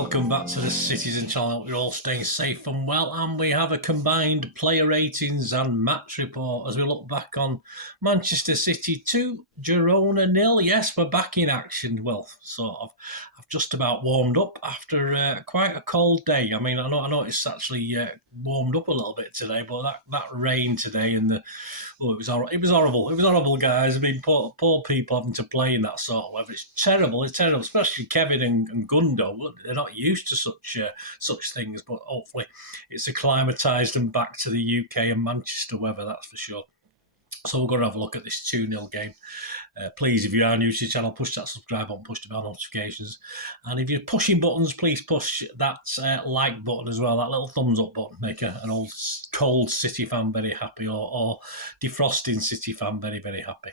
welcome back to the Citizen channel. We're all staying safe and well, and we have a combined player ratings and match report as we look back on Manchester City 2, Girona 0. Yes, we're back in action. Well, sort of. I've just about warmed up after quite a cold day. I mean, I know it's actually warmed up a little bit today, but that rain today and it was horrible. It was horrible, guys. I mean, poor people having to play in that sort of weather. It's terrible. Especially Kevin and Gundo. They're not used to such things, but hopefully it's acclimatised them back to the UK and Manchester weather, that's for sure. So we're going to have a look at this 2-0 game. Please, if you are new to the channel, push that subscribe button, push the bell notifications. And if you're pushing buttons, please push that like button as well, that little thumbs up button. Make an old cold City fan very happy, or defrosting City fan very, very happy.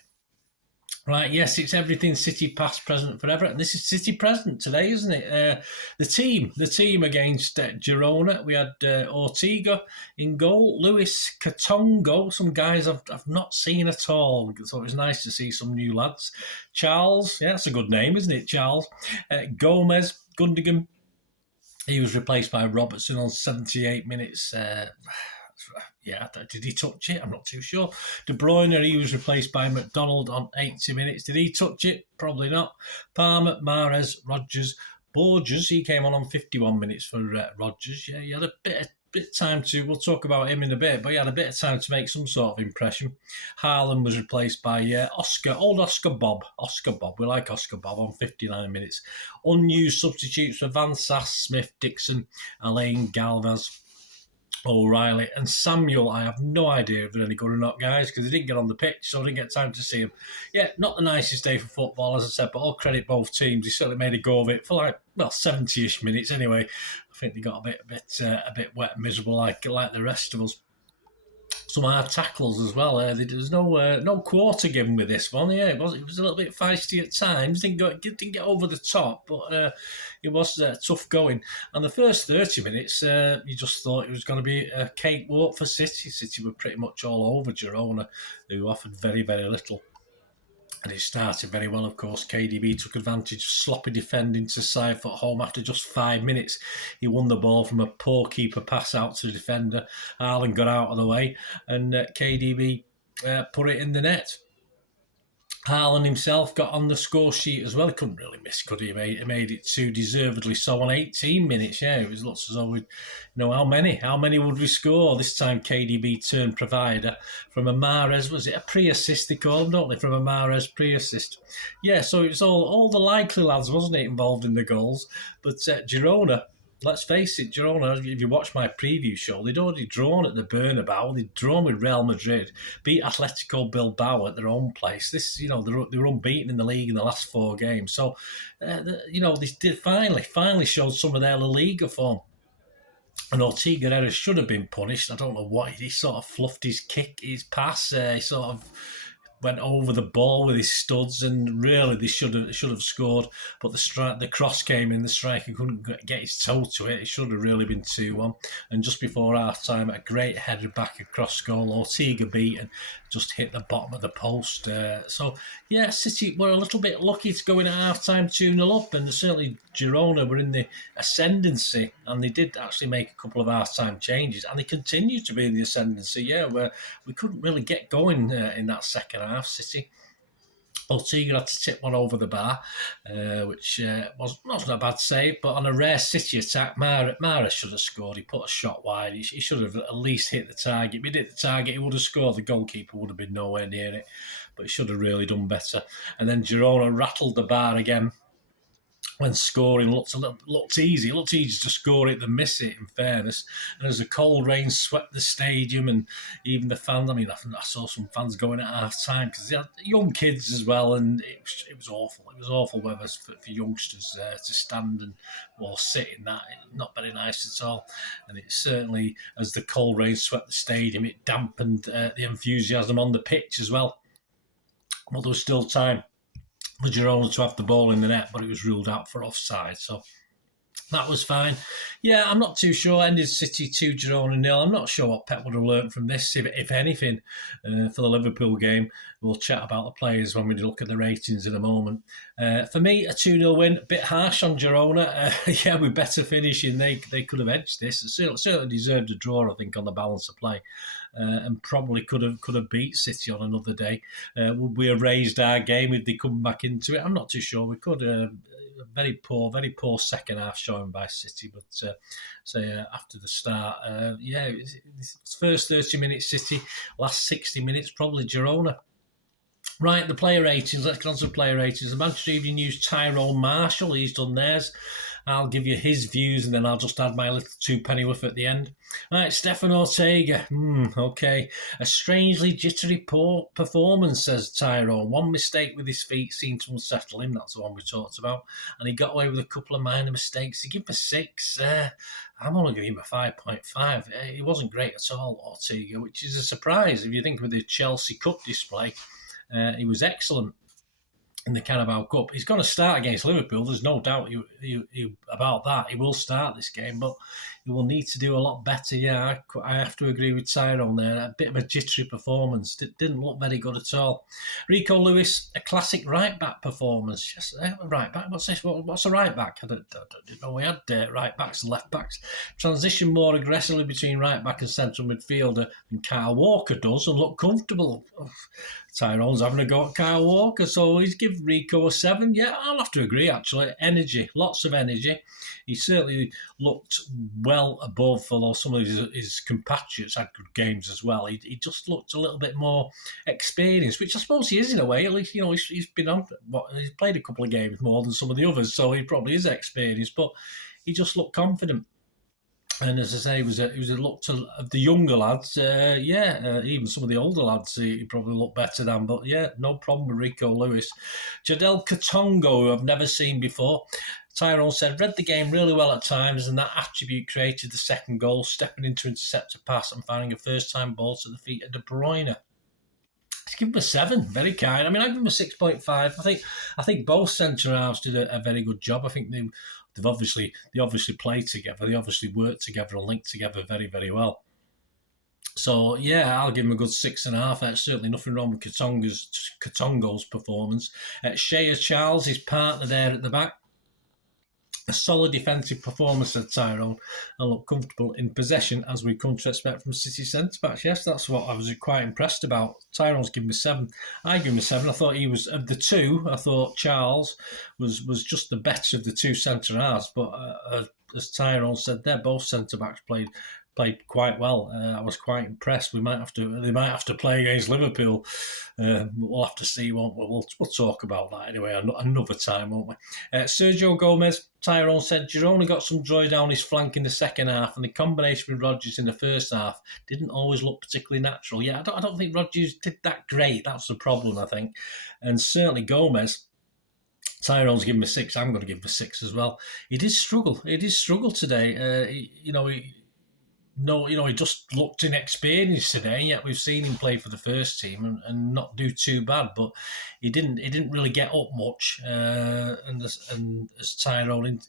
Right, yes, it's everything City past, present, forever. And this is City present today, isn't it? The team against Girona. We had Ortega in goal, Luis Katongo, some guys I've not seen at all. So it was nice to see some new lads. Charles, yeah, that's a good name, isn't it, Charles? Gomez, Gundogan. He was replaced by Robertson on 78 minutes. Yeah, did he touch it? I'm not too sure. De Bruyne, he was replaced by McDonald on 80 minutes. Did he touch it? Probably not. Palmer, Mahrez, Rodgers, Borges, he came on 51 minutes for Rodgers. Yeah, he had a bit of time to, we'll talk about him in a bit, but he had a bit of time to make some sort of impression. Haaland was replaced by Oscar Bob. We like Oscar Bob on 59 minutes. Unused substitutes for Van Sass, Smith, Dixon, Alain Galvez, O'Reilly and Samuel. I have no idea if they're any good or not, guys, because they didn't get on the pitch, so I didn't get time to see them. Yeah, not the nicest day for football, as I said, but I'll credit both teams. They certainly made a go of it for 70-ish minutes anyway. I think they got a bit wet and miserable like the rest of us. Some hard tackles as well. There's no quarter given with this one. Yeah, it was a little bit feisty at times. Didn't get over the top, but it was tough going. And the first 30 minutes, you just thought it was going to be a cakewalk for City. City were pretty much all over Girona, who offered very, very little. And it started very well, of course. KDB took advantage of sloppy defending to side foot home after just 5 minutes. He won the ball from a poor keeper pass out to the defender. Haaland got out of the way, and KDB put it in the net. Haaland himself got on the score sheet as well. He couldn't really miss, could he? He made it too deservedly so on 18 minutes. Yeah, it looks as though how many would we score? This time KDB turned provider from a Mahrez. Was it a pre-assist they call them, don't they? From a Mahrez pre-assist. Yeah, so it was all the likely lads, wasn't it, involved in the goals? But Girona, let's face it, Girona, if you watch my preview show, they'd already drawn at the Bernabeu. They'd drawn with Real Madrid, beat Atletico Bilbao at their own place. They were unbeaten in the league in the last 4 games. So, they did finally showed some of their La Liga form. And Ortega should have been punished. I don't know what he sort of fluffed his pass. He sort of went over the ball with his studs, and really they should have scored. But the cross came in, the striker couldn't get his toe to it. It should have really been 2-1. And just before half time, a great header back across goal. Ortega beat and just hit the bottom of the post. So yeah, City were a little bit lucky to go in at half time 2-0 up, and certainly Girona were in the ascendancy, and they did actually make a couple of half time changes, and they continue to be in the ascendancy. Yeah, where we couldn't really get going in that second half. City. Ortega had to tip one over the bar, which wasn't a bad save, but on a rare City attack, Mahrez should have scored. He put a shot wide. He should have at least hit the target. If he hit the target, he would have scored. The goalkeeper would have been nowhere near it, but he should have really done better. And then Girona rattled the bar again. When scoring looked easy. It looked easier to score it than miss it, in fairness. And as the cold rain swept the stadium, and even the fans, I saw some fans going at half-time because they had young kids as well, and it was awful. It was awful weather for youngsters to stand or sit in that. Not very nice at all. And it certainly, as the cold rain swept the stadium, it dampened the enthusiasm on the pitch as well. Well, there was still time for Girona to have the ball in the net, but it was ruled out for offside. So That was fine. Yeah, I'm not too sure. Ended City 2, Girona 0. I'm not sure what Pep would have learnt from this, if anything, for the Liverpool game. We'll chat about the players when we look at the ratings in a moment. For me, a 2-0 win, a bit harsh on Girona. Yeah, with better finishing, they could have edged this. Certainly deserved a draw, I think, on the balance of play. And probably could have beat City on another day. Would we have raised our game if they come back into it? I'm not too sure. We could. Very poor second half showing by City. But after the start, first 30 minutes City, last 60 minutes probably Girona. Right, the player ratings. Let's get on to the player ratings. The Manchester Evening News Tyrone Marshall, he's done theirs. I'll give you his views and then I'll just add my little two-penny worth at the end. Right, Stefan Ortega. Okay. A strangely jittery poor performance, says Tyrone. One mistake with his feet seemed to unsettle him. That's the one we talked about. And he got away with a couple of minor mistakes. He gave him a 6. I'm only giving him a 5.5. He wasn't great at all, Ortega, which is a surprise if you think of the Chelsea Cup display. He was excellent in the Carabao Cup. He's going to start against Liverpool. There's no doubt about that. He will start this game, but he will need to do a lot better. Yeah, I have to agree with Tyrone there. A bit of a jittery performance. Didn't look very good at all. Rico Lewis, a classic right-back performance. Just right-back. What's this? What's a right-back? I didn't know we had right-backs and left-backs. Transition more aggressively between right-back and central midfielder than Kyle Walker does and look comfortable. Tyrone's having a go at Kyle Walker, so he's give Rico a 7. Yeah, I'll have to agree, actually. Energy, lots of energy. He certainly looked well above, although some of his compatriots had good games as well. He just looked a little bit more experienced, which I suppose he is in a way. At least, he's been on, he's played a couple of games more than some of the others, so he probably is experienced, but he just looked confident. And as I say, he was a look to the younger lads. Even some of the older lads, he probably looked better than. But yeah, no problem with Rico Lewis. Jadel Katongo, who I've never seen before. Tyrone said, read the game really well at times, and that attribute created the second goal, stepping in to intercept a pass and finding a first-time ball to the feet of De Bruyne. Let's give him a 7. Very kind. I mean, I give him a 6.5. I think both centre halves did a very good job. I think they obviously played together. They obviously worked together and linked together very, very well. So yeah, I'll give him a good 6.5. There's certainly nothing wrong with Katongo's performance. Shea Charles, his partner there at the back. A solid defensive performance, said Tyrone, and looked comfortable in possession, as we come to expect from City centre-backs. Yes, that's what I was quite impressed about. Tyrone's given me 7. I give him a 7. I thought he was, of the two, I thought Charles was just the better of the two centre-halves. But as Tyrone said there, both centre-backs played quite well. I was quite impressed. They might have to play against Liverpool. We'll have to see, won't we? We'll talk about that anyway another time, won't we? Sergio Gomez, Tyrone said, Girona got some joy down his flank in the second half, and the combination with Rodgers in the first half didn't always look particularly natural. Yeah, I don't think Rodgers did that great. That's the problem, I think. And certainly Gomez, Tyrone's given him a 6. I'm going to give him a 6 as well. He did struggle today. He just looked inexperienced today, yet we've seen him play for the first team and not do too bad, but he didn't really get up much, and as Tyrone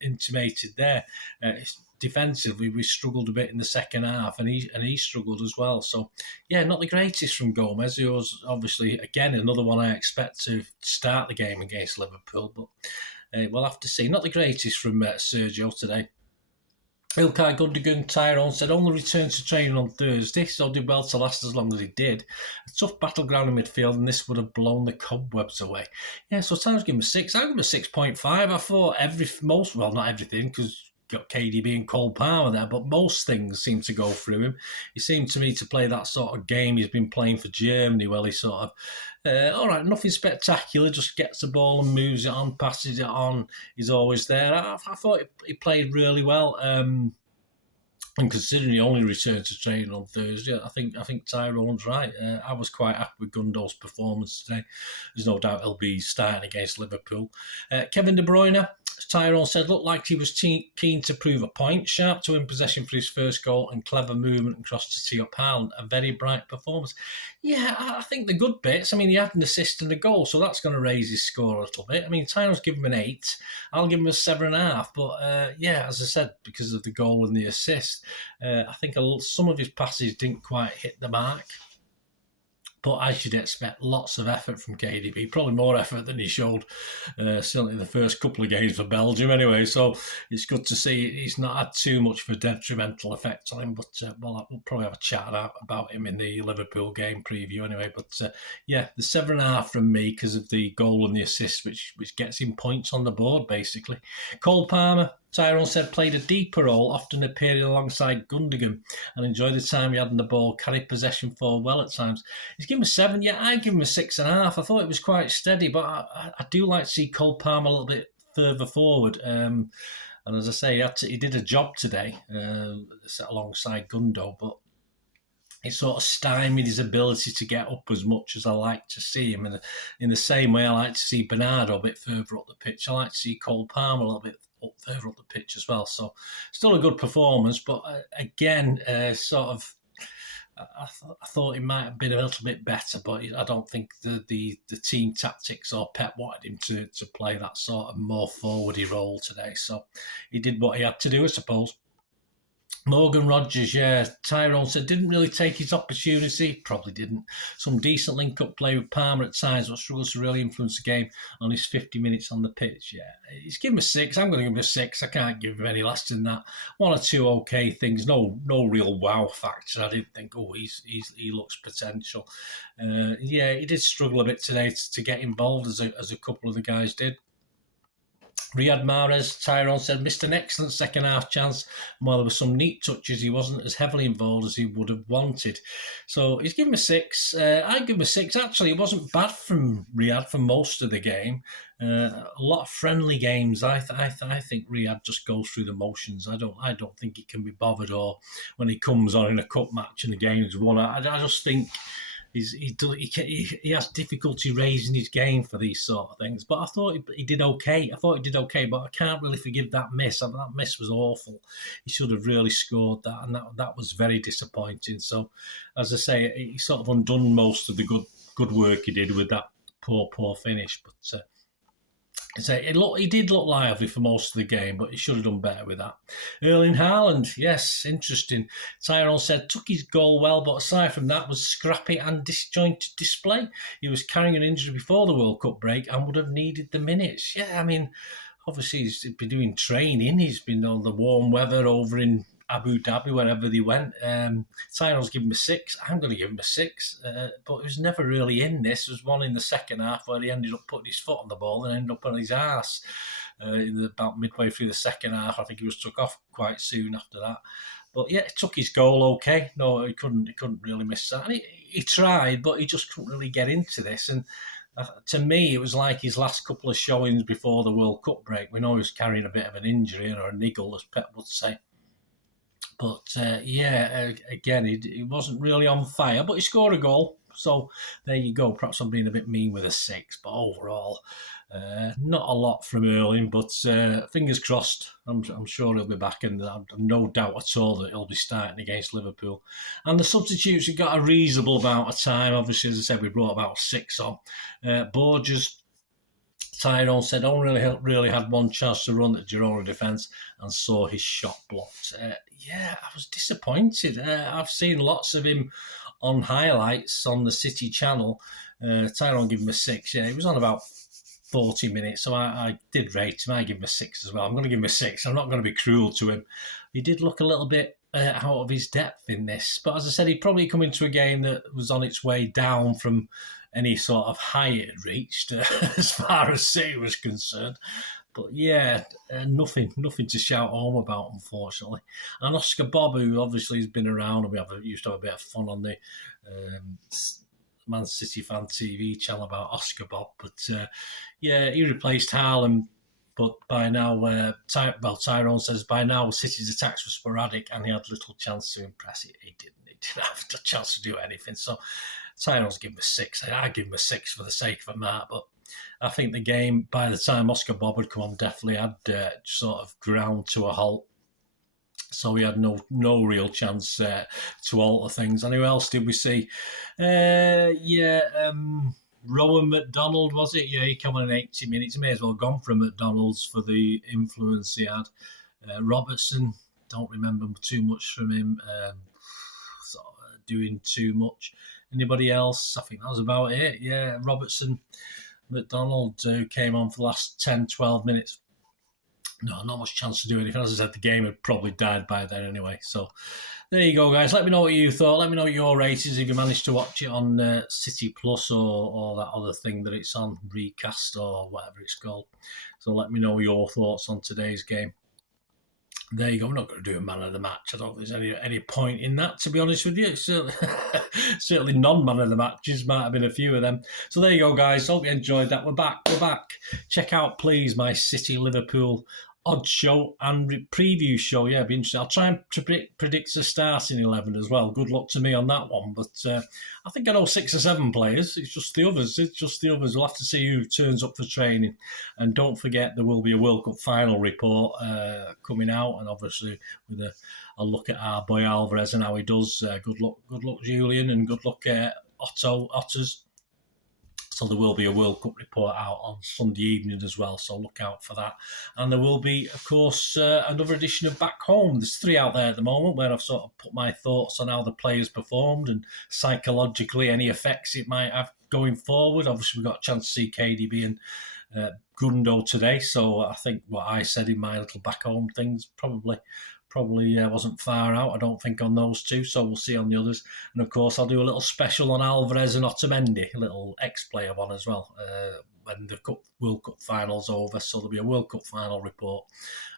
intimated there, defensively we struggled a bit in the second half, and he struggled as well. So yeah, not the greatest from Gomez, who was obviously again another one I expect to start the game against Liverpool, but we'll have to see. Not the greatest from Sergio today. Ilkay Gundogan, Tyrone said, only returned to training on Thursday, so did well to last as long as he did. A tough battleground in midfield, and this would have blown the cobwebs away. Yeah, so Tyrone's given him a 6. I give him a 6.5. I thought not everything, because got KDB and Cole Palmer there, but most things seem to go through him. He seemed to me to play that sort of game he's been playing for Germany. Well, he sort of, all right, nothing spectacular, just gets the ball and moves it on, passes it on. He's always there. I thought he played really well. And considering he only returned to training on Thursday, I think Tyrone's right. I was quite happy with Gundo's performance today. There's no doubt he'll be starting against Liverpool. Kevin De Bruyne, Tyrone said, looked like he was keen to prove a point, sharp to win possession for his first goal and clever movement across to tee up Haaland. A very bright performance. Yeah, I think the good bits, I mean, he had an assist and a goal, so that's going to raise his score a little bit. I mean, Tyrone's given him an 8. I'll give him a 7.5. But yeah, as I said, because of the goal and the assist, I think some of his passes didn't quite hit the mark. But I should expect lots of effort from KDB, probably more effort than he showed certainly in the first couple of games for Belgium anyway. So it's good to see he's not had too much of a detrimental effect on him. But we'll probably have a chat about him in the Liverpool game preview anyway. But yeah, the 7.5 from me because of the goal and the assist, which gets him points on the board basically. Cole Palmer, Tyrone said, played a deeper role, often appearing alongside Gundogan, and enjoyed the time he had on the ball, carried possession forward well at times. He's given him a 7. Yeah, I give him a 6.5. I thought it was quite steady, but I do like to see Cole Palmer a little bit further forward. And as I say, he did a job today alongside Gundo, but it sort of stymied his ability to get up as much as I like to see him. And in the same way I like to see Bernardo a bit further up the pitch, I like to see Cole Palmer a little bit further up the pitch as well. So still a good performance, but again, I thought it might have been a little bit better, but I don't think the team tactics or Pep wanted him to play that sort of more forwardy role today. So he did what he had to do, I suppose. Morgan Rogers, yeah, Tyrone said, didn't really take his opportunity. Probably didn't. Some decent link-up play with Palmer at times, but struggles to really influence the game on his 50 minutes on the pitch. Yeah, he's given him a 6. I'm going to give him a 6. I can't give him any less than that. 1 or 2 okay things. No real wow factor. I didn't think, he looks potential. Yeah, he did struggle a bit today to get involved, as a couple of the guys did. Riyad Mahrez, Tyrone said, missed an excellent second half chance. And while there were some neat touches, he wasn't as heavily involved as he would have wanted. So he's given him a 6. I give him a 6. Actually, it wasn't bad from Riyad for most of the game. A lot of friendly games. I think Riyad just goes through the motions. I don't think he can be bothered, or when he comes on in a cup match and the game's won. I just think he has difficulty raising his game for these sort of things. But I thought he did okay. But I can't really forgive that miss. That miss was awful. He should have really scored that, and that was very disappointing. So, as I say, he sort of undone most of the good work he did with that poor finish. But he did look lively for most of the game, but he should have done better with that. Erling Haaland, yes, interesting. Tyrone said, took his goal well, but aside from that, was scrappy and disjointed display. He was carrying an injury before the World Cup break and would have needed the minutes. Yeah, I mean, obviously he's been doing training. He's been on the warm weather over in Abu Dhabi, wherever they went. Tyrone's given him a 6. I'm going to give him a 6. But he was never really in this. There was one in the second half where he ended up putting his foot on the ball and ended up on his arse. About midway through the second half, I think he was took off quite soon after that. But yeah, he took his goal okay. No, he couldn't really miss that. And he tried, but he just couldn't really get into this. And to me, it was like his last couple of showings before the World Cup break. We know he was carrying a bit of an injury or a niggle, as Pep would say. But again, he wasn't really on fire, but he scored a goal. So there you go. Perhaps I'm being a bit mean with a 6, but overall, not a lot from Erling. But fingers crossed. I'm sure he'll be back, and I've no doubt at all that he'll be starting against Liverpool. And the substitutes have got a reasonable amount of time. Obviously, as I said, we brought about 6 on. Borges, Tyrone said, only really had one chance to run at Girona defence and saw his shot blocked. I was disappointed. I've seen lots of him on highlights on the City channel. Tyrone gave him a 6. Yeah, he was on about 40 minutes, so I did rate him. I give him a 6 as well. I'm going to give him a 6. I'm not going to be cruel to him. He did look a little bit out of his depth in this. But as I said, he'd probably come into a game that was on its way down from any sort of high it had reached as far as City was concerned. But yeah, nothing to shout home about, unfortunately. And Oscar Bob, who obviously has been around, and we used to have a bit of fun on the Man City Fan TV channel about Oscar Bob. But he replaced Haaland. But by now, Tyrone says by now City's attacks were sporadic and he had little chance to impress. He didn't have the chance to do anything. So Tyrone's given a 6. I give him a 6 for the sake of a mark, but I think the game, by the time Oscar Bob had come on, definitely had sort of ground to a halt. So we had no real chance to alter things. And who else did we see? Rowan McDonald, was it? Yeah, he came on in 80 minutes. He may as well have gone from McDonald's for the influence he had. Robertson, don't remember too much from him. Sort of doing too much. Anybody else? I think that was about it. Yeah, Robertson, McDonald, who came on for the last 10, 12 minutes. No, not much chance to do anything. As I said, the game had probably died by then anyway. So there you go, guys. Let me know what you thought. Let me know your ratings if you managed to watch it on City Plus or that other thing that it's on, Recast or whatever it's called. So let me know your thoughts on today's game. There you go. We're not going to do a man of the match. I don't think there's any point in that, to be honest with you. Certainly non-man of the matches. Might have been a few of them. So there you go, guys. Hope you enjoyed that. We're back. Check out, please, my City Liverpool odd show and preview show. Yeah, it'd be interesting. I'll try and predict the starting 11 as well. Good luck to me on that one. But I think I know 6 or 7 players. It's just the others. We'll have to see who turns up for training. And don't forget, there will be a World Cup final report coming out. And obviously, with a look at our boy Alvarez and how he does. Good luck, Julian, and good luck, Otters. So there will be a World Cup report out on Sunday evening as well, so look out for that. And there will be, of course, another edition of Back Home. There's 3 out there at the moment where I've sort of put my thoughts on how the players performed and psychologically any effects it might have going forward. Obviously, we've got a chance to see KDB and Gundo today, so I think what I said in my little Back Home things probably wasn't far out, I don't think, on those 2, so we'll see on the others. And of course, I'll do a little special on Alvarez and Otamendi, a little ex-player one as well, when the World Cup final's over. So there'll be a World Cup final report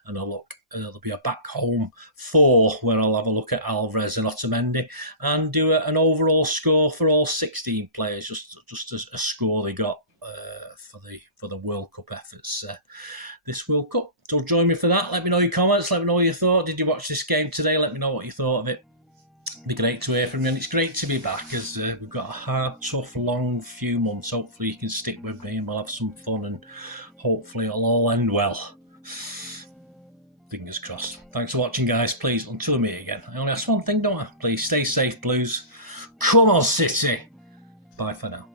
and a look. There'll be a Back Home 4 where I'll have a look at Alvarez and Otamendi and do an overall score for all 16 players, just a score they got for the World Cup efforts this World Cup. So join me for that. Let me know your comments. Let me know what you thought. Did you watch this game today? Let me know what you thought of it. It'd be great to hear from you, and it's great to be back as we've got a hard, tough, long few months. Hopefully you can stick with me and we'll have some fun, and hopefully it'll all end well. Fingers crossed. Thanks for watching, guys. Please, until I meet again, I only ask one thing, don't I? Please stay safe, Blues. Come on, City. Bye for now.